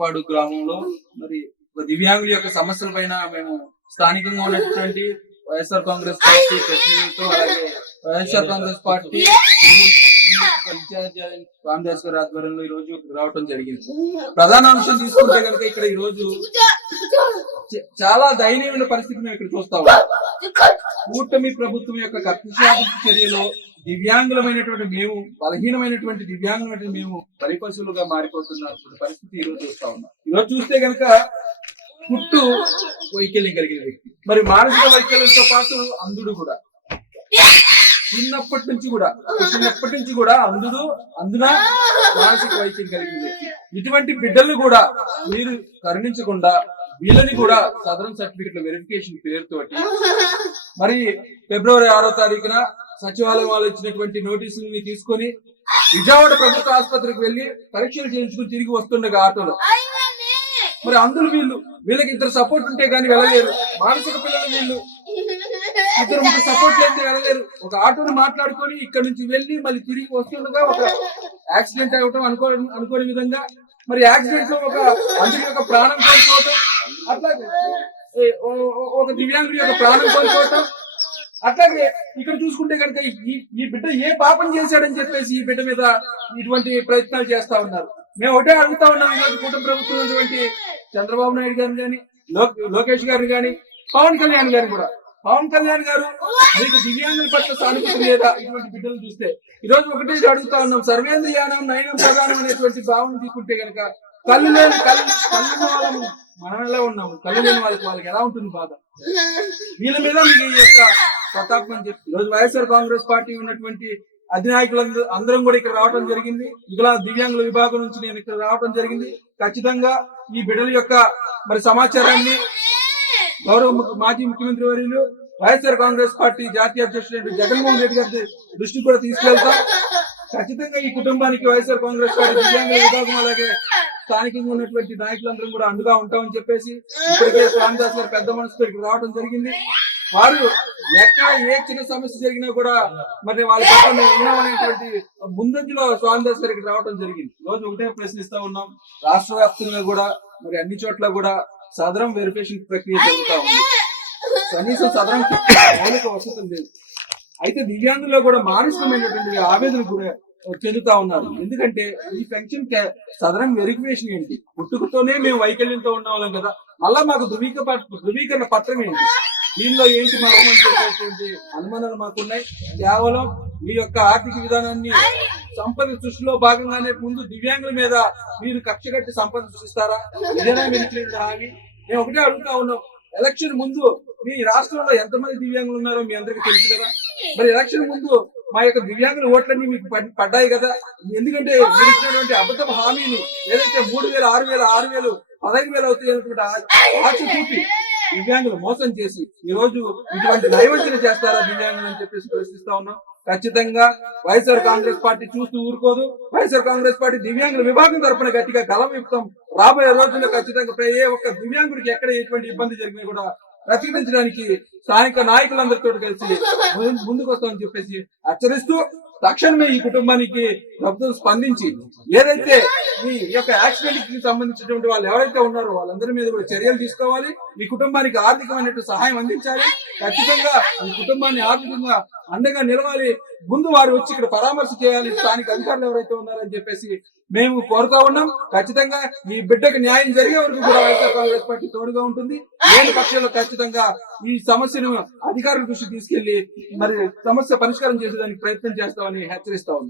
పాడు గ్రామంలో మరి ఒక దివ్యాంగుల యొక్క సమస్యల పైన మేము స్థానికంగా ఉన్నటువంటి వైఎస్ఆర్ కాంగ్రెస్ పార్టీ ప్రతినిధులతో అలాగే వైఎస్ఆర్ కాంగ్రెస్ పార్టీ ఇన్ఛార్జ్ రామదాస్ గారి ఆధ్వర్యంలో ఈ రోజు రావడం జరిగింది. ప్రధాన అంశం తీసుకుంటే కనుక ఇక్కడ ఈ రోజు చాలా దయనీయమైన పరిస్థితి మేము ఇక్కడ చూస్తా ఉన్నాం. కూటమి ప్రభుత్వం యొక్క కక్షసాధింపు చర్యలో దివ్యాంగులమైనటువంటి మేము, బలహీనమైనటువంటి దివ్యాంగులైనటువంటి మేము బలిపశువులుగా మారిపోతున్న పరిస్థితి ఈ రోజు చూస్తా ఉన్నాం. ఈ రోజు చూస్తే కనుక పుట్టు వైకల్యం కలిగిన వ్యక్తి, మరి మానసిక వైకల్యంతో పాటు అంధుడు కూడా, చిన్నప్పటి నుంచి కూడా అందున మానసిక వైకల్యం కలిగిన వ్యక్తి. ఇటువంటి బిడ్డలను కూడా మీరు కరుణించకుండా వీళ్ళని కూడా సదరన్ సర్టిఫికెట్ల వెరిఫికేషన్ పేరుతోటి మరి ఫిబ్రవరి 6వ తారీఖున సచివాలయం వాళ్ళు ఇచ్చినటువంటి నోటీసుల్ని తీసుకొని విజయవాడ ప్రభుత్వ ఆసుపత్రికి వెళ్లి పరీక్షలు చేయించుకుని తిరిగి వస్తుండగా ఆటోలో మరి అందులో వీళ్ళకి ఇద్దరు సపోర్ట్ ఉంటే గానీ వెళ్ళలేరు. మానసిక పిల్లలు వీళ్ళు ఇద్దరు ముగ్గురు సపోర్ట్ లేకపోతే వెళ్ళలేరు. ఒక ఆటోని మాట్లాడుకొని ఇక్కడ నుంచి వెళ్లి మళ్ళీ తిరిగి వస్తుండగా ఒక యాక్సిడెంట్ అవ్వటం అనుకోని విధంగా మరి యాక్సిడెంట్ లో ఒక అందరి యొక్క ప్రాణం కోల్పోవటం, అట్లాగే ఒక దివ్యాంగుడి యొక్క ప్రాణం కోల్పోవటం. అట్లాగే ఇక్కడ చూసుకుంటే కనుక ఈ బిడ్డ ఏ పాపం చేశాడని చెప్పేసి ఈ బిడ్డ మీద ఇటువంటి ప్రయత్నాలు చేస్తా ఉన్నారు. మేము ఒకటే అడుగుతా ఉన్నాం, ఈరోజు కుటుంబ ప్రభుత్వం ఉన్నటువంటి చంద్రబాబు నాయుడు గారిని కానీ, లోకేష్ గారిని కానీ, పవన్ కళ్యాణ్ గారిని కూడా. పవన్ కళ్యాణ్ గారు మీకు దివ్యాంగుల పట్ల సానుభూతి లేదా ఇటువంటి బిడ్డలు చూస్తే ఈ రోజు ఒకటే అడుగుతా ఉన్నాం. సర్వేంద్రియానం నయనం ప్రధానం అనేటువంటి భావన తీసుకుంటే కనుక కళ్ళు వాళ్ళము మనం ఎలా ఉన్నాము, కళ్ళు లేని వాళ్ళకి ఎలా ఉంటుంది బాధ. వీళ్ళ మీద మీకు ఈ యొక్క ప్రతాపం అని చెప్పి ఈరోజు వైఎస్ఆర్ కాంగ్రెస్ పార్టీ ఉన్నటువంటి అధినాయకులందరూ అందరం కూడా ఇక్కడ రావడం జరిగింది. ఇలా దివ్యాంగుల విభాగం నుంచి నేను ఇక్కడ రావడం జరిగింది. ఖచ్చితంగా ఈ బిడ్డల యొక్క మరి సమాచారాన్ని గౌరవ మాజీ ముఖ్యమంత్రి వర్యులు వైఎస్ఆర్ కాంగ్రెస్ పార్టీ జాతీయ అధ్యక్షుడు జగన్మోహన్ రెడ్డి గారి దృష్టికి కూడా తీసుకెళ్తాం. ఖచ్చితంగా ఈ కుటుంబానికి వైఎస్ఆర్ కాంగ్రెస్ పార్టీ దివ్యాంగుల విభాగం అలాగే స్థానికంగా ఉన్నటువంటి నాయకులందరం కూడా అండగా ఉంటామని చెప్పేసి ఇప్పటికే రామదాస్ గారు పెద్ద మనసుతో ఇక్కడ రావడం జరిగింది. వారు ఎక్కడ ఏ చిన్న సమస్య జరిగినా కూడా మరి వాళ్ళ పట్ల మేము ఉన్నామనేటువంటి ముందంజలో రామదాస్ గారు ఇక్కడ రావడం జరిగింది. రోజు ఒకటే ప్రశ్నిస్తా ఉన్నాం, రాష్ట్ర వ్యాప్తంగా కూడా మరి అన్ని చోట్ల కూడా సదరం వెరిఫికేషన్ ప్రక్రియ జరుగుతా ఉంది. కనీసం సదరం మౌలిక వసతులు లేదు. అయితే దివ్యాంగుల్లో కూడా మానసికమైనటువంటి ఆవేదన కూడా చెందుతా ఉన్నారు. ఎందుకంటే ఈ పెన్షన్ సదరం వెరిఫికేషన్ ఏంటి, పుట్టుకతోనే మేము వైకల్యంతో ఉన్న వాళ్ళం కదా, మళ్ళా మాకు ధృవీకరణ పత్రం ఏంటి, దీనిలో ఏంటి మాకు అనుమానాలు మాకున్నాయి. కేవలం మీ యొక్క ఆర్థిక విధానాన్ని సంపద సృష్టిలో భాగంగానే ముందు దివ్యాంగుల మీద మీరు కక్ష కట్టి సంపద సృష్టిస్తారా? ఇదేనా మీరు ఇచ్చిన హామీ? మేము ఒకటే అడుగుతా ఉన్నాం, ఎలక్షన్ ముందు మీ రాష్ట్రంలో ఎంతమంది దివ్యాంగులు ఉన్నారో మీ అందరికీ తెలుసు కదా. మరి ఎలక్షన్ ముందు మా యొక్క దివ్యాంగుల ఓట్లన్నీ మీకు పడ్డాయి కదా. ఎందుకంటే మీరు ఇచ్చినటువంటి అబద్ధం హామీలు ఏదైతే 3,000, 6,000, 6,000, 15,000 అవుతాయి అనుకుంటే ఆశ చూపి దివ్యాంగులు మోసం చేసి ఈ రోజు ఇటువంటి నైవంచన చేస్తారా దివ్యాంగులు అని చెప్పేసి ప్రశ్నిస్తా ఉన్నాం. ఖచ్చితంగా వైఎస్ఆర్ కాంగ్రెస్ పార్టీ చూస్తూ ఊరుకోదు. వైఎస్ఆర్ కాంగ్రెస్ పార్టీ దివ్యాంగుల విభాగం తరపున గట్టిగా గలం విప్పుతాం. రాబోయే రోజుల్లో ఖచ్చితంగా ఏ ఒక్క దివ్యాంగుడికి ఎక్కడ ఎటువంటి ఇబ్బంది జరిగినా కూడా ప్రతిఘటించడానికి స్థానిక నాయకులందరితో కలిసి ముందుకు వస్తామని చెప్పేసి హెచ్చరిస్తూ తక్షణమే ఈ కుటుంబానికి ప్రభుత్వం స్పందించి ఏదైతే ఈ యొక్క యాక్సిడెంట్ కి సంబంధించినటువంటి వాళ్ళు ఎవరైతే ఉన్నారో వాళ్ళందరి మీద కూడా చర్యలు తీసుకోవాలి. ఈ కుటుంబానికి ఆర్థికమైన సహాయం అందించాలి. ఖచ్చితంగా ఈ కుటుంబాన్ని ఆర్థికంగా అండగా నిలవాలి. ముందు వారు వచ్చి ఇక్కడ పరామర్శ చేయాలి స్థానిక అధికారులు ఎవరైతే ఉన్నారని చెప్పేసి మేము కోరుతా ఉన్నాం. ఖచ్చితంగా ఈ బిడ్డకు న్యాయం జరిగే వరకు కూడా వైఎస్ఆర్ కాంగ్రెస్ పార్టీ తోడుగా ఉంటుంది. లేని పక్షంలో ఖచ్చితంగా ఈ సమస్యను అధికారుల దృష్టికి తీసుకెళ్లి మరి సమస్య పరిష్కారం చేసేదానికి ప్రయత్నం చేస్తామని హెచ్చరిస్తా ఉన్నాం.